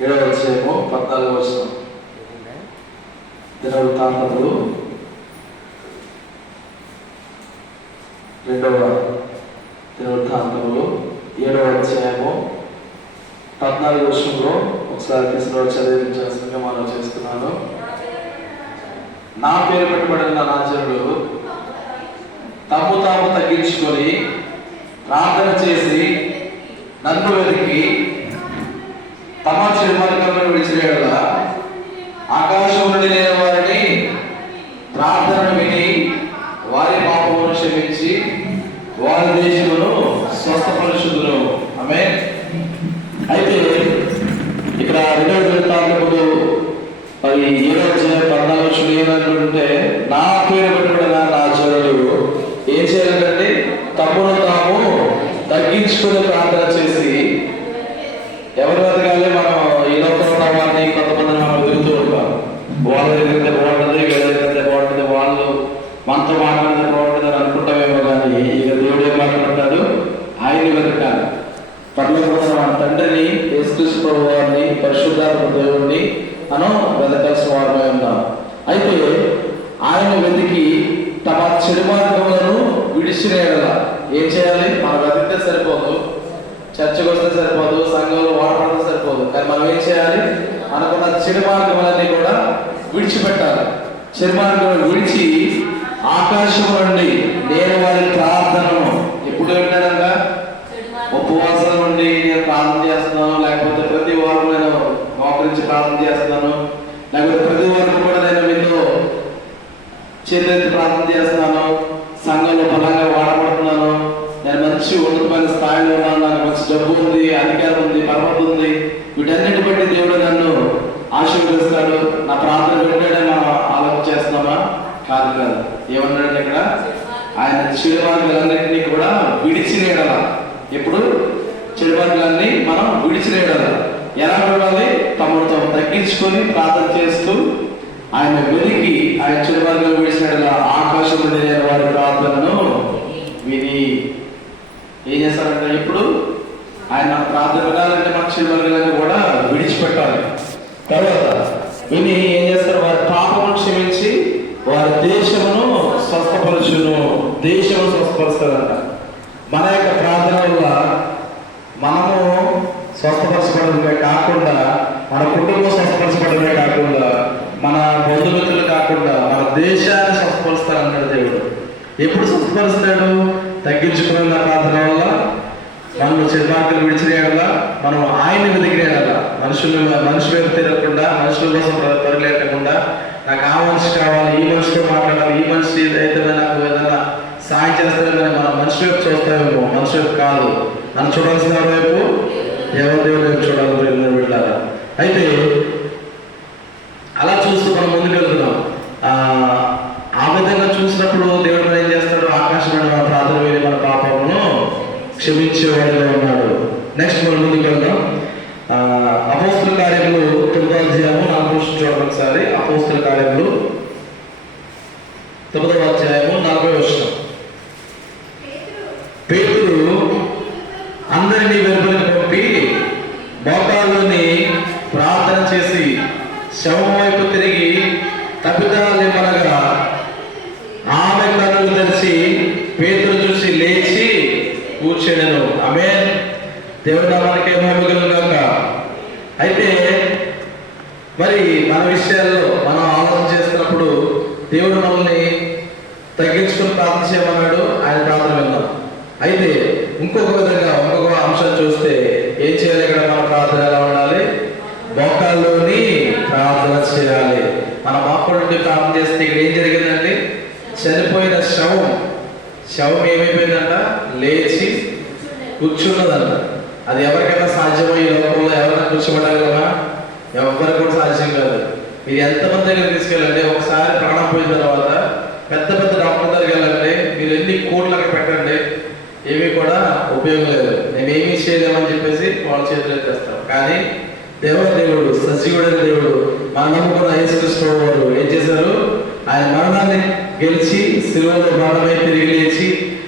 7వ అధ్యాయము 14వ వచనం. దినవృత్తాంతములు 2వ దినవృత్తాంతములు 7వ అధ్యాయము 14వ వచనంలో ఒకసారి తీసుకుని చదివించాల్సిందిగా మనం చేస్తున్నాను. నా పేరు పెట్టబడిన నా జనులు తమ్ము తాము తగ్గించుకొని ప్రార్థన చేసి నన్ను వెతికి తమ చెడుమార్గములను విడిచివేయడ ఆకాశం నుండి నేను వారిని ప్రార్థనను విని వారి పాపమును క్షమించి వారి దేశమును స్వస్థపరుచుదును. ఆమేన్. అయితే ఇక్కడ 2వ దినవృత్తాంతములు 7వ అధ్యాయం 14వ వచనం ఏమంటుంటే, నా పేరు పెట్టబడిన నా జనులు ఏం చేయాలంటే తమ్మును తాము తగ్గించుకుని ప్రార్థన చేసి, ఎవరు వెతకాలి? మనం ఈ లోకంలో ఉన్న వారిని కొంతమందిని మనం వెతుకుతూ ఉంటాం. వాళ్ళ దగ్గర బాగుంటుంది, వీళ్ళ దగ్గర బాగుంటుంది, వాళ్ళు మనతో మాట్లాడితే బాగుంటుంది అని అనుకుంటామేమో. కానీ ఇక దేవుడు ఏం మాట్లాడతాడు? ఆయన్ని వెతకాలి. పరలోకమున్న మన తండ్రిని, యేసుక్రీస్తు ప్రభువు వారిని, పరిశుద్ధాత్మ దేవుడిని మనం వెతకాల్సిన వారమే ఉన్నాం. అయితే ఆయన వెతికి తమ చెడు మార్గములను విడిచిన యెడల ఏం చేయాలి? మనం వెతికితే సరిపోదు, చర్చకు వస్తే సరిపోదు, సంఘంలో వాడపడితే సరిపోదు. కానీ మనం ఏం చేయాలి? అనుకున్న చెడు మార్గములన్నీ కూడా విడిచిపెట్టాలి. చెడు మార్గములను విడిచి ఆకాశం నుండి నేను వారి ప్రార్థనను ఎప్పుడు వింటానంట? ఉపవాసం నుండి నేను ప్రార్థన చేస్తున్నాను, లేకపోతే ప్రతి వారం నేను మోకరించి ప్రార్థన చేస్తున్నాను, లేకపోతే ప్రతి వారం కూడా నేను మీతో చేతులెత్తి ప్రార్థన చేస్తున్నాను, సంఘంలో బలంగా వాడబడుతున్నాను, నేను మంచి ఉన్నతమైన స్థాయిలో ఉన్నాను, నాకు మంచి డబ్బు ఉంది, అధికారం ఉంది, పరపతి ఉంది, వీటన్నిటి బట్టి దేవుడు నన్ను ఆశీర్వదిస్తాడు, నా ప్రార్థన పెట్టాడే మనం ఆలోచన చేస్తున్నామా? కాదు కాదు. ఏమన్నాడంటే ఇక్కడ ఆయన చెడు మార్గాలన్నింటినీ కూడా విడిచినేయాల. ఎప్పుడు చెడు మార్గాలన్నీ మనం విడిచినేయాల. ఎలా విడాలి? తమను తాము తగ్గించుకొని ప్రార్థన చేస్తూ ఆయన వెలికి ఆయన చెడు మార్గాలు విడిచినట్లా ఆకాశం నుండి వారి ప్రార్థనను విని ఏం చేస్తారంటే, ఇప్పుడు ఆయన ప్రార్థన వినాలంటే మన చెడు మార్గాలను కూడా విడిచిపెట్టాలి. తర్వాత విని ఏం చేస్తారు? వారి పాపమును క్షమించి వారి దేశమును స్వస్థపరచును. దేశము స్వస్థపరుస్తారంట. మన యొక్క ప్రార్థన వల్ల మనము స్వస్థపరచబడమే కాకుండా, మన కుటుంబం స్వస్థపరచబడమే కాకుండా, మన బంధుమిత్రులు కాకుండా మన దేశాన్ని స్వస్థపరుస్తారన్నాడు దేవుడు. ఎప్పుడు స్వస్థపరుస్తాడు? తగ్గించుకున్న ప్రార్థన వల్ల, మనం చెడుమార్గాలు విడిచినేయాల, మనం ఆయన్ని వెతికినేయాల. మనుషుల వైపు తిరగకుండా, మనుషుల కోసం పరిగెట్టకుండా, నాకు ఆ మనిషి కావాలి, ఈ మనిషితో మాట్లాడాలి, ఈ మనిషి అయితే నాకు ఏదైనా సాయం చేస్తారని మనం మనిషి వైపు చూస్తామేమో. మనిషి వైపు కాదు, మనం చూడాల్సిన వైపు ఎవరి దేవుడు వైపు చూడాలి వెళ్ళాలి. అయితే అలా చూస్తూ మనం ముందుకు వెళ్తున్నాం. ఆ విధంగా చూసినప్పుడు దేవుడు ఏం చేస్తాడు? ఆకాశమైన మన ప్రార్థన వేడి మన పాపమును క్షమించేవాడిగా ఉన్నాడు. నెక్స్ట్ మనం ముందుకు వెళ్దాం. అపోస్తుల కార్యములు 9వ అధ్యాయము 4వ వచనం చూడండి ఒకసారి. అపోస్తుల కార్యములు 9వ అధ్యాయము 4వ వచనం. పేతురు అందరినీ వెలుపలికి పంపి మోకాళ్ళని ప్రార్థన చేసి శవం వైపు తిరిగి తప్పిదాలేమనగా ఆమె కన్నులు తెరిచి పేతురు చూసి లేచి కూర్చొనెను. ఆమేన్. దేవుడు నామానికి మహిమ కలుగుగాక. అయితే మరి మన విషయాల్లో మనం ఆలోచన చేస్తున్నప్పుడు దేవుడు మనల్ని తగ్గించుకుని ప్రార్థన చేయమన్నాడు. ఆయన ప్రార్థన విన్నాం. అయితే ఇంకొక విధంగా ఇంకొక అంశం చూస్తే ఏం చేయాలి? ఇక్కడ మన ప్రార్థన ఎలా ఉండాలి? మోకాల్లోని ప్రార్థన చేయాలి. మన మోకాళ్ళ నుండి ప్రార్థన చేస్తే ఇక్కడ ఏం జరిగిందండి? చనిపోయిన శవం ఏమైపోయిందంట? లేచి కూర్చున్నదంట. అది ఎవరికైనా సాధ్యమో? ఈ లోకంలో ఎవరైనా కూర్చోబడగలమా? ఎవరికి కూడా సాధ్యం కాదు. మీరు ఎంతమంది దగ్గర తీసుకెళ్ళండి, ఒకసారి ప్రాణం పోయిన తర్వాత పెద్ద పెద్ద డాక్టర్ దగ్గరికి వెళ్ళండి, మీరు ఎన్ని కోట్లు అక్కడ పెట్టండి, ఏమీ కూడా ఉపయోగం లేదు. నేనేమీ చేయలేమని చెప్పేసి వాళ్ళ చేతులు ఎత్తేస్తాం. కానీ దేవుడు సజీవుడైన దేవుడు, మన నమ్ముకున్న యేసుక్రీస్తు వారు ఏం చేశారు? ఆయన మరణాన్ని గెలిచి శిలువలో మరణమై తిరిగి లేచి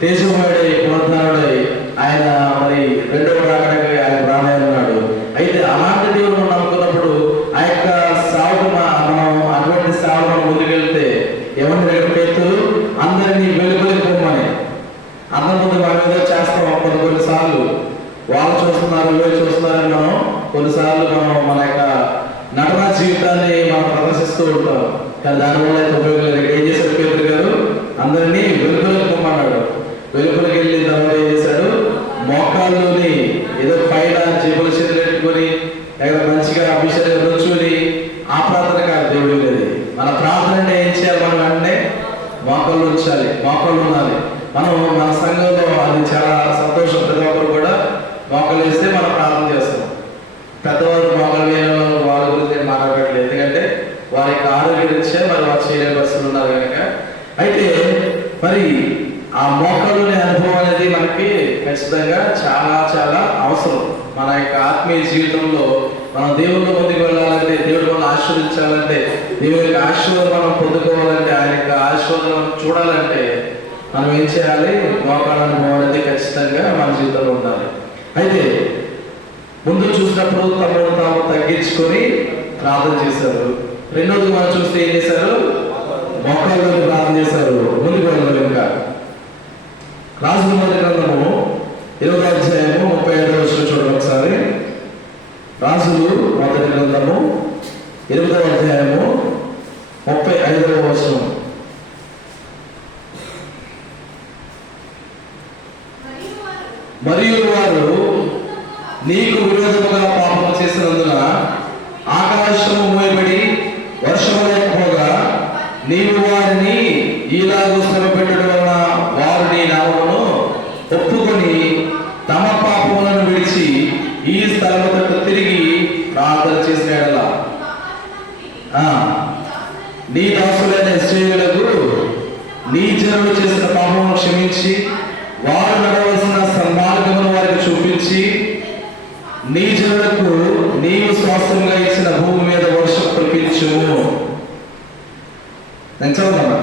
తేజోమయుడై పునరుద్ధానుడై ఆయన మరి రెండవ రాకడకి ఆయన ప్రాణాలు ఉన్నాడు. అయితే అలాంటి దేవుడు మనం నమ్ముకున్న కొన్నిసార్లు మనం మన యొక్క నటన జీవితాన్ని మనం ప్రదర్శిస్తూ ఉంటాం, కానీ దానివల్ల అయితే ఉపయోగం లేదు. ఏం చేశాడు పేతురు గారు? అందరినీ వెలుగులోకి పొమ్మన్నాడు. వెలుగులోకి వెళ్ళిన తర్వాత ఏం చేశాడు? మోకాల్లోని ఏదో పైన జేబుల చేతులు పెట్టుకొని లేకపోతే మంచిగా అభిషేకం రుచుని ఆ ప్రార్థన కాదు దేవుడు లేదు. మన ప్రార్థన అంటే ఏం చేయాలి? మనం వెంటనే మోకాళ్ళు ఉంచాలి, మోకాళ్ళు ఉండాలి. మనం మన సంఘంలో అది చాలా సంతోషం. ప్రతి ఒక్కరు కూడా మోకాళ్ళు వేస్తే మనం ప్రార్థన చేస్తాం. పెద్దవాళ్ళు మోకాళ్ళు వేయడం వాళ్ళ గురించి నేను మాట్లాడట్లేదు, ఎందుకంటే వారి యొక్క ఆరోగ్య రీత్యా మరి వారు చేయలేని పరిస్థితులు ఉన్నారు కనుక. అయితే మరి ఆ మోకాళ్ళని అనుభవం అనేది మనకి ఖచ్చితంగా చాలా చాలా అవసరం. మన యొక్క ఆత్మీయ జీవితంలో మనం దేవుళ్ళ ముందుకు వెళ్ళాలంటే, దేవుడు మనం ఆశీర్వదించాలంటే, దేవుడి యొక్క ఆశీర్వాదం మనం పొందుకోవాలంటే, ఆయన యొక్క ఆశీర్వాదం చూడాలంటే మనం ఏం చేయాలి? మోకాళ్ళ అనుభవం అనేది ఖచ్చితంగా మన జీవితంలో ఉండాలి. అయితే ముందు చూసినప్పుడు తమను తాము తగ్గించుకొని ప్రార్థన చేశారు. రెండోది మనం చూస్తే ఏం చేశారు? మోకాళ్ళని ప్రార్థన చేశారు. ముందుకు వెళ్ళాలి. ఇంకా రాజుల మొదటి గ్రంథము 20వ అధ్యాయము 35వ వచనం చూడండి ఒకసారి. రాజులు మొదటి గ్రంథము 20వ అధ్యాయము 35వ వచనం. మరియు వారు నీకు విరోధముగా పాపం చేసినందున ఆకాశము మూయబడి వర్షము లేకపోగా నీవు వారిని ఈలాగు శ్రమ పెట్టడం వలన వారు నీ నామమును ఒప్పుకొని తమ పాపములను విడిచి ఈ స్థలములకు తిరిగి ప్రార్థన చేసిన యెడల నీ దాసులైన ఇశ్రాయేలులకు నీ జనులు చేసిన పాపమును క్షమించి వారు నడవలసిన సన్మార్గమును వారికి చూపించి నీ జనులకు నీవు స్వాస్థ్యంగా ఇచ్చిన భూమి మీద వర్షం కురిపించుము. నేను చదువుతాను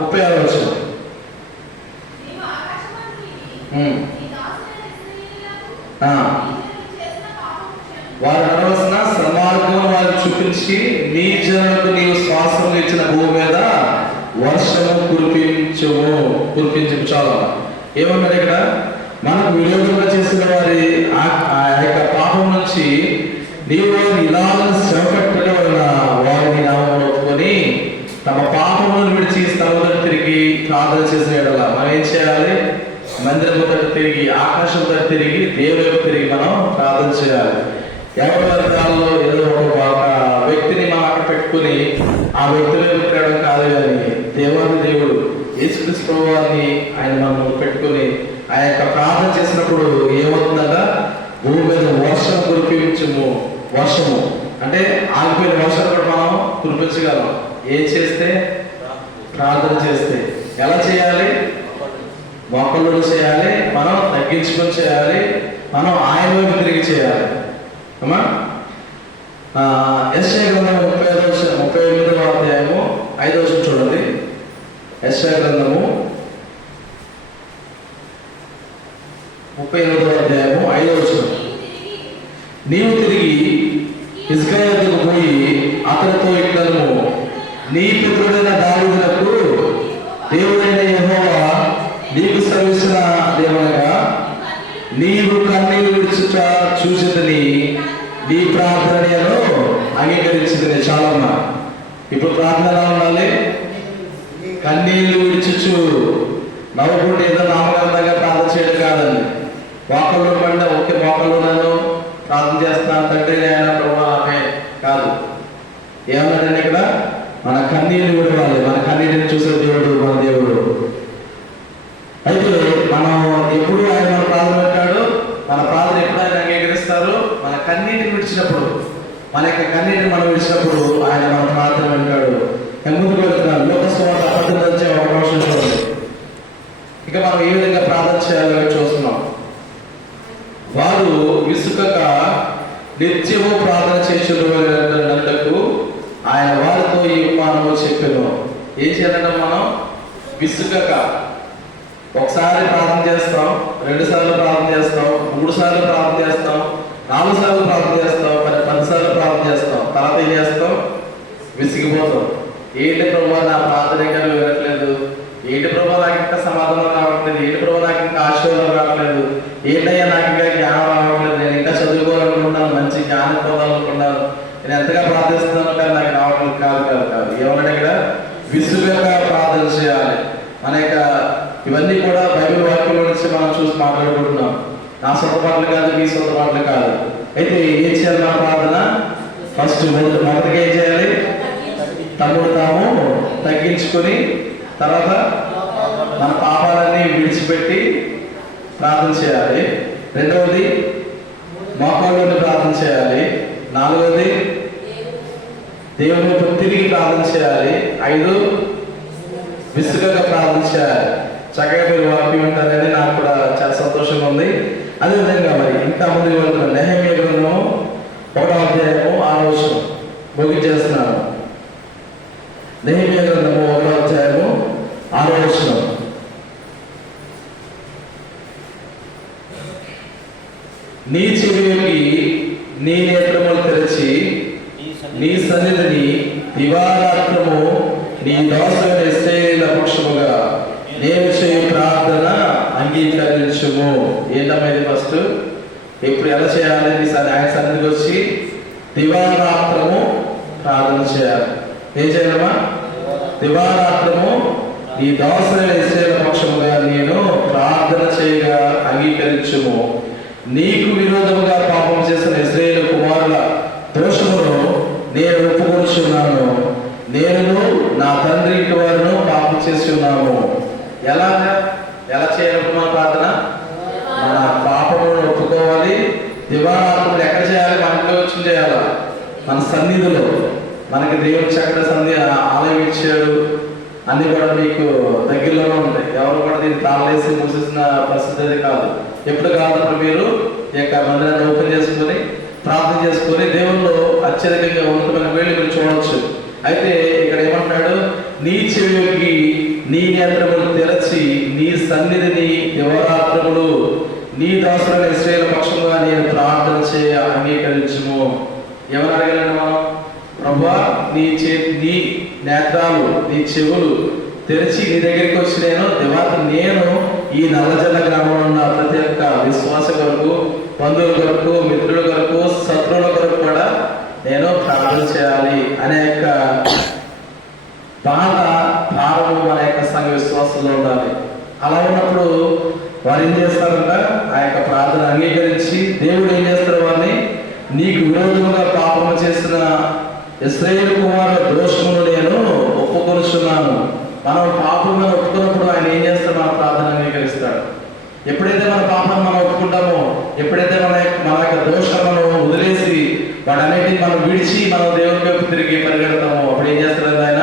36వ వచనం. వారు నడవలసిన సన్మార్గమును వారికి చూపించి నీ జనులకు నీవు శ్వాసంగా ఇచ్చిన భూమి మీద వర్షము కురిపించము. చాలా ఏమన్నాడు ఇక్కడ? మనకు విరోధంగా చేసిన వారి ఆ యొక్క పాపం నుంచి నీవు ఇలా శ్రమ పెట్టడం వలన వారిని నామమును ఒప్పుకొని తమ పాపములను విడిచి స్థలములను తిరిగి ప్రార్థన చేసిన యెడల మనం ఏం చేయాలి? మందిరము తట్టు తిరిగి, ఆకాశం తట్టు తిరిగి, దేవుని వైపు తిరిగి మనం ప్రార్థన చేయాలి. ఎవరి కాలంలో ఏదో ఒక వ్యక్తిని మనం అక్కడ పెట్టుకుని ఆ వ్యక్తి వైపు తిరగడం కాదు, కానీ దేవాది దేవుడు యేసుక్రీస్తు వారిని ఆయన మనం పెట్టుకుని ఆ యొక్క ప్రార్థన చేసినప్పుడు ఏమవుతుందట? భూమి మీద వర్షం కురిపించము. వర్షము అంటే ఆగిపోయిన వర్షం కూడా మనం కురిపించగలం. ఏం చేస్తే? ప్రార్థన చేస్తే. ఎలా చేయాలి? మోకాళ్ళు చేయాలి, మనం తగ్గించుకొని చేయాలి, మనం ఆయన వైపు తిరిగి చేయాలి. అమ్మా యెషయా గ్రంథము 38వ అధ్యాయము 5వ వచనం చూడండి. యెషయా గ్రంథము 38వ అధ్యాయము 5వ వచనం. నీవు తిరిగి హిజ్కియా యొద్దకు పోయి అతనితో ఇట్లను, నీ పితరుడైన దావీదునకు దేవుడైన యెహోవా నీకు సెలవిచ్చిన దేవనగా నీవు కన్నీరు విడుచుట చూసిదని నీ ప్రార్థనను అంగీకరించింది. చాలమ్మా. ఇప్పుడు ప్రార్థన ఎలా ఉండాలి? కన్నీళ్లు విడిచుచు నవ్వుకుంటే ఏదో నామకార్థంగా ప్రార్థన చేయడం కాదండి. మోకాళ్ళు పడిన ఒకే మోకాళ్ళు నన్ను ప్రార్థన చేస్తాను తండ్రి నేను ప్రభావే కాదు. ఏమన్నాడండి ఇక్కడ? మన కన్నీళ్ళు విడవాలి. మన కన్నీటిని చూసే దేవుడు మన దేవుడు. అయితే మనం ఎప్పుడు ఆయన మన ప్రార్థన పెట్టాడు? మన ప్రార్థన ఎప్పుడు ఆయన అంగీకరిస్తారు? మన కన్నీటిని విడిచినప్పుడు, మన యొక్క కన్నీటిని మనం విడిచినప్పుడు ఆయన మన ప్రార్థన వింటాడు. ముందుకు వెళ్తున్నాడు. లోకస్వార్థ 18వ వచనం చూడండి. ఇక మనం ఏ విధంగా ప్రార్థన చేయాలని చూస్తున్నాం. వారు విసుకక నిత్యము ప్రార్థన చేస్తున్నందుకు ఆయన వారితో ఈ ఉపమానము చెప్పాను. ఏం చేయాలంటే మనం విసుకక ఒకసారి ప్రార్థన చేస్తాం, 2 సార్లు ప్రార్థన చేస్తాం, 3 సార్లు ప్రార్థన చేస్తాం, 4 సార్లు ప్రార్థన చేస్తాం, 10 సార్లు ప్రార్థన చేస్తాం. తర్వాత ఏం చేస్తాం? విసిగిపోతాం. ఏంటి ప్రభు నా ప్రార్థన ఇంకా వినట్లేదు, ఏంటి ప్రభు నాకు ఇంకా సమాధానం రావట్లేదు, ఏంటి ప్రభు నాకు ఇంకా ఆశీర్వాదం రావట్లేదు, ఏంటయ్యా నాకు ఇంకా జ్ఞానం రావట్లేదు, నేను ఇంకా చదువుకోవాలనుకుంటున్నాను, మంచి జ్ఞానం పొందాలనుకుంటున్నాను, నేను ఎంతగా ప్రార్థిస్తున్నాను కానీ నాకు రావట్లేదు. కాదు కాదు కాదు, ఏమన్నా ఇక్కడ విసుగగా ప్రార్థన చేయాలి. మన యొక్క ఇవన్నీ కూడా బైబిల్ వాక్యంలో నుంచి మనం చూసి మాట్లాడుకుంటున్నాం. నా సొంత పాటలు కాదు, మీ సొంత పాటలు కాదు. అయితే ఏం చేయాలి మన ప్రార్థన? ఫస్ట్ మొదటిగా ఏం చేయాలి? తమ్ముడు తాము తగ్గించుకొని, తర్వాత మన పాపాలన్నీ విడిచిపెట్టి ప్రార్థన చేయాలి. రెండవది మోకాళ్ళలోని ప్రార్థన చేయాలి. నాలుగవది దేవుని తిరిగి ప్రార్థన చేయాలి. 5 విసుగగా ప్రార్థన చేయాలి. చక్కగా మీరు వాక్యం ఉంటారని నాకు కూడా చాలా సంతోషంగా ఉంది. అదేవిధంగా మరి ఇంకా ముందు వెళ్తున్నాం. నెహెమ్యా గ్రంథము 1వ అధ్యాయము 6వ వచనం ముగించేస్తున్నాను. నెహెమ్యా గ్రంథము 1వ అధ్యాయము 6వ వచనం. నీ చెవికి నీ నేత్రములు తెరచి నీ సన్నిధిని దివారాత్రము నీ దాసులైన ఇశ్రాయేలీయుల పక్షముగా నేను చేయు ప్రార్థన అంగీకరించుము. ఏంటమ్మా ఇది? ఫస్ట్ ఇప్పుడు ఎలా చేయాలి? ఆయన సన్నిధికి వచ్చి దివారాత్రము ప్రార్థన చేయాలి. ఏం చేయాలమ్మా? దివారాత్రము నీ దాసులైన ఇశ్రాయేలీయుల పక్షముగా నేను ప్రార్థన చేయగా అంగీకరించుము. నీకు విరోధముగా పాపం చేసిన ఇశ్రాయేలు కుమారుల దోషమును నేను ఒప్పుకొనుచున్నాను. నేను నా తండ్రి ఇంటి వారిను పాపం చేసి ఉన్నాము. ఎలా చేయాలనుకున్నాం ప్రార్థన? మన పాపమును ఒప్పుకోవాలి. దివారాత్రులు ఎక్కడ చేయాలి? మన ఇంట్లో వచ్చి చేయాలా? మన సన్నిధిలో. మనకి దేవుడు చక్కటి ఆలయం ఇచ్చాడు, అన్ని కూడా మీకు దగ్గరలోనే ఉంటాయి. ఎవరు కూడా దీన్ని తాళేసి మూసేసిన పరిస్థితి కాదు. ఎప్పుడు కావాలన్నప్పుడు మీరు ఈ యొక్క మందిరాన్ని ఓపెన్ చేసుకొని ప్రార్థన చేసుకొని దేవుళ్ళు అత్యధికంగా ఉన్నతమైన వేళ్ళు మీరు చూడవచ్చు. అయితే ఇక్కడ ఏమంటున్నాడు? నీ చెవికి నీ నేత్రములు తెరచి నీ సన్నిధిని దివారాత్రములు నీ దాసులైన ఇశ్రాయేలు పక్షంగా నేను ప్రార్థన చేయ అంగీకరించుము. ఎవరు అడగాలండి మనం? ప్రభువా, నీ నేత్రాలు నీ చెవులు తెరిచి నీ దగ్గరికి వచ్చి నేను ఈ నల్లజల్ల గ్రామంలో ఉన్న ప్రతి ఒక్క విశ్వాస కొరకు, బంధువుల కొరకు, మిత్రుల కొరకు, శత్రువుల కొరకు కూడా నేను ప్రార్థన చేయాలి అనే యొక్క భారము మన యొక్క సంఘ విశ్వాసంలో ఉండాలి. అలా ఉన్నప్పుడు వారు ఏం చేస్తారంట? ఆ యొక్క ప్రార్థన అంగీకరించి దేవుడు ఏం చేస్తారు? వారిని నీకు విరోధముగా పాపము చేసిన ఇశ్రాయేలు కుమారుల దోషమును నేను ఒప్పుకొనుచున్నాను. మనం పాపంగా ఒప్పుకున్నప్పుడు ఆయన ఏం చేస్తాడు? మన ప్రార్థన అంగీకరిస్తాడు. ఎప్పుడైతే మన పాపాన్ని మనం ఒప్పుకుంటామో, ఎప్పుడైతే మన యొక్క దోషం మనం వదిలేసి వాటన్నిటిని మనం విడిచి మనం దేవుని వైపు తిరిగి పరిగెడతామో, అప్పుడు ఏం చేస్తాడు? ఆయన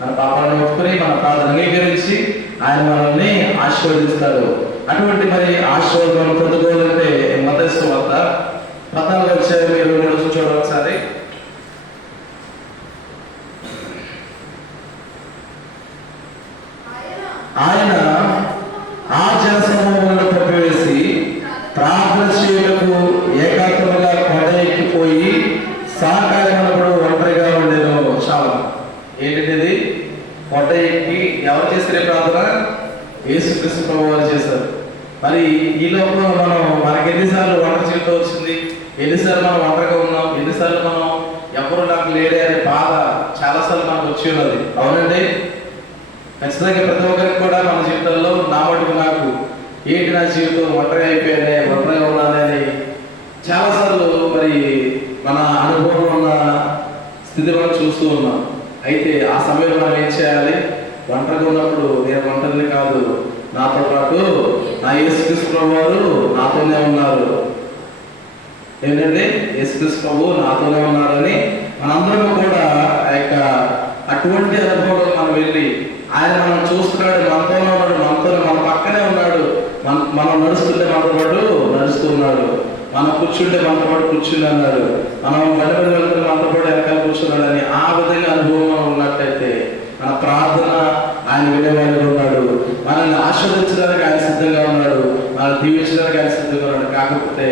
మన పాపాలను ఒప్పుకొని మన ప్రార్థన అంగీకరించి ఆయన మనల్ని ఆశీర్వదిస్తాడు. అటువంటి మరి ఆశీర్వాదం పొందుకోవాలంటే మత్తయి సువార్త 14వ అధ్యాయం 23వ వచనం చూడండి ఒకసారి. ఆయన ఆ జనసమూహములను పంపివేసి ప్రార్థన చేయుటకు ఏకాంతముగా కొండ ఎక్కిపోయి సాయంకాలమునప్పుడు ఒంటరిగా ఉండేను. చాలా ఏంటిది? కొండ ఎక్కి ఎవరు చేసే ప్రార్థన? యేసుక్రీస్తు ప్రభువు వారు చేశారు. మరి ఈ లోపల మనకి ఎన్నిసార్లు ఒంటరి జీవితం వచ్చింది? ఎన్నిసార్లు మనం ఒంటరిగా ఉన్నాం? ఎన్నిసార్లు మనం ఎవరు నాకు లేడే అనే బాధ చాలాసార్లు మనకు వచ్చి ఉన్నది. అవునండి, ఖచ్చితంగా ప్రతి ఒక్కరికి కూడా మన జీవితంలో నా మటుకు నాకు ఏంటి నా జీవితం ఒంటరిగా అయిపోయానే, ఒంటరిగా ఉన్నానని చాలాసార్లు మరి మన అనుభవం ఉన్న స్థితి మనం చూస్తూ ఉన్నాం. అయితే ఆ సమయంలో మనం ఏం చేయాలి? ఒంటరిగా ఉన్నప్పుడు నేను ఒంటరిని కాదు, నాతో పాటు నా యేసుక్రీస్తు ప్రభువు వారు నాతోనే ఉన్నారు. ఏంటంటే యేసుక్రీస్తు ప్రభువు నాతోనే ఉన్నారని మనందరం కూడా ఆ యొక్క అటువంటి అనుభవం మనం వెళ్ళి ఆయన మనం చూస్తున్నాడు, మనతోనే ఉన్నాడు, మన పక్కనే ఉన్నాడు, మనం నడుస్తుంటే మనతో పాటు నడుస్తున్నాడు, మనం కూర్చుంటే మనతో పాటు కూర్చుని అన్నాడు, మనం బండి మీద వెళ్తే మనతో పాటు వెనకాల కూర్చున్నాడు అని ఆ విధంగా అనుభవం ఉన్నట్టయితే మన ప్రార్థన ఆయన వినేవాడిగా ఉన్నాడు, మనల్ని ఆశీర్వదించడానికి ఆయన సిద్ధంగా ఉన్నాడు, మనల్ని దీవించడానికి ఆయన సిద్ధంగా ఉన్నాడు. కాకపోతే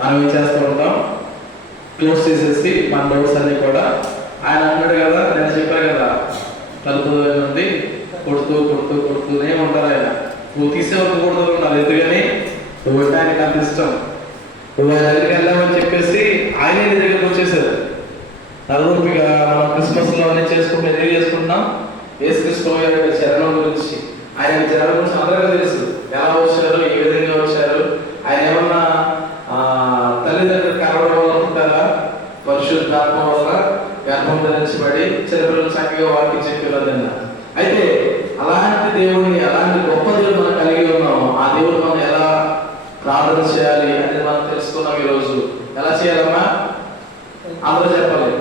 మనం ఏం చేస్తూ ఉంటాం? క్లోజ్ చేసేసి మన డోర్స్ అన్ని కూడా ఆయన అన్నాడు కదా, నేను చెప్పాను కదా, తలుపు నుండి కొడుతూనే ఉంటారు ఆయన. నువ్వు తీసేవరకు కూడా ఉండాలి. ఎందుకని నువ్వు అంటే ఆయనకి అంత ఇష్టం. నువ్వు ఆయన దగ్గరికి వెళ్ళామని చెప్పేసి ఆయనే నీ దగ్గరికి వచ్చేసారు. నలుగురిగా మనం క్రిస్మస్ లో అన్నీ చేసుకుంటే ఏం చేసుకుంటున్నాం? యేసుక్రీస్తు యొక్క చరణం గురించి, ఆయన చరణం గురించి అందరికీ తెలుసు. ఎలా వచ్చారు, ఏ విధంగా వచ్చారు, ఆయన ఏమన్నా తల్లిదండ్రులు కలవడం వల్ల ఉంటారా? పరిశుద్ధాత్మ వల్ల గర్భం ధరించబడి చిన్నపిల్లలు చక్కగా వాటికి చెప్పేవాళ్ళన్నా. అయితే అలాంటి దేవుడిని, అలాంటి గొప్ప దేవుడు మనం కలిగి ఉన్నాం. ఆ దేవుడు మనం ఎలా ప్రార్థన చేయాలి అనేది మనం తెలుసుకున్నాం. ఈరోజు ఎలా చేయాలమ్మా? అందరూ చెప్పాలి.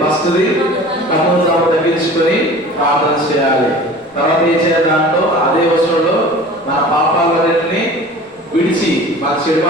ఫస్ట్ది తమను తాము తగ్గించుకొని ప్రార్థన చేయాలి. తర్వాత ఏం చేయాలి? దాంట్లో అదే వస్తువులో మన పాపాలన్నింటినీ విడిచి మన చెడు